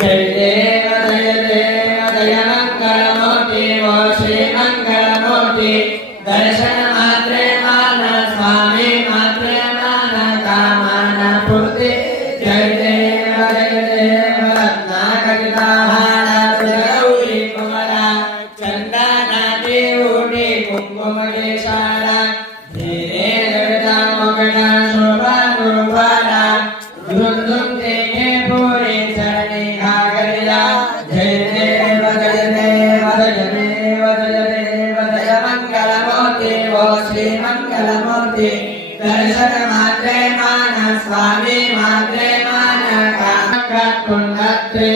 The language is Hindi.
जय देव जय मंगलमूर्ति वो श्री मंगलमूर्ति दर्शन मात्रे मान स्वामी मात्रे मान कामना पूर्ति जय देव रत्नाकटिताहार गौरी कुमरा चंदनादि उडी कुंकुमकेशारा धीरे जगदा मोगड़ा शोभा गुरुवारा दुर्दुम देखे पूरी चरणी घागरिया जय देव जय देव जय देव जय देव जय मंगलमूर्ति वो श्री मंगलमूर्ति दर्शन मात्रे मान स्वामी मात्रे मान कामकात कुंडत्रे